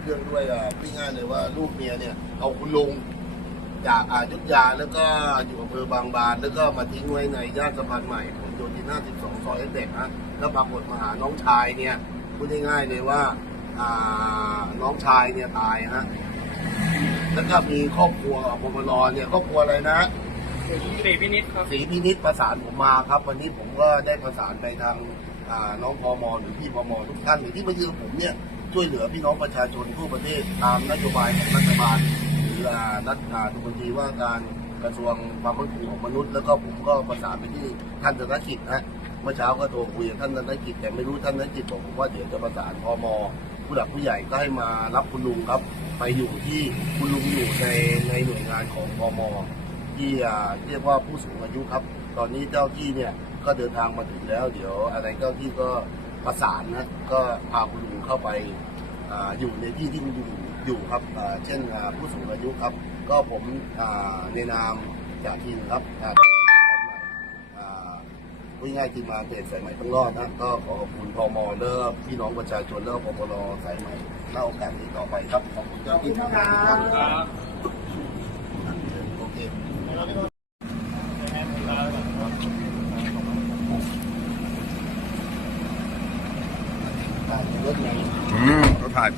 เครื่องด้วยอะพูดง่ายเลยว่าลูกเมียเนี่ยเอาคุณลุงจากอายุทยาแล้วก็อยู่อำเภอบางบาน แล้วก็มาทิ้งไว้ในย่านสะพานใหม่ผมโยธิน52ซอยเด็กฮะแล้วปรากฏมาหาน้องชายเนี่ยพูดง่ายๆเลยว่าอ่าน้องชายเนี่ยตายฮะแล้วก็มีครอบครัวบมรเนี่ยครอบครัวอะไรนะสีพินิษครับสีพินิษประสานผมมาครับ วันนี้ผมก็ได้ประสานไปทางอ่าน้องพมหรือพี่พมทุกท่านหรือที่มายืมผมเนี่ย ช่วยเหลือพี่น้องประชาชนทั่วประเทศตามนโยบายของรัฐบาลหรือนักอ่าทุกบัญชีว่าการกระทรวงความมั่นคงของมนุษย์ แล้วก็ผมก็ประสานไปที่ท่านธนกิจนะเมื่อเช้าก็โทรคุยกับท่านธนกิจแต่ไม่รู้ท่านธนกิจบอกผมว่าเดี๋ยวจะประสานพมผู้หลักผู้ใหญ่ก็ให้มารับคุณลุงครับ ไปอยู่ที่คุณลุงอยู่ในในหน่วยงานของพมที่เรียกว่าผู้สูงอายุครับ ตอนนี้เจ้าที่เนี่ยก็เดินทางมาถึงแล้ว เดี๋ยวอะไรเจ้าที่ก็ ประสานนะก็พาคุณลุงเข้าไปออยู่ในที่ที่คุณลุงอยู่ครับเช่นผู้สูงอายุครับ ก็ผมอ่าในนามจากทีมครับอ่าอ่พูดง่ายทีมงานเพจสายใหม่ต้องรอดนะก็ขอขอบคุณพมเลิกพี่น้องประชาชนแล้วก็ปปรสายใหม่เล่าโอกาสนี้ต่อไปครับขอบคุณเจ้าที่ทุกท่านครับโอเค รถไหนอืมเขาถ่าย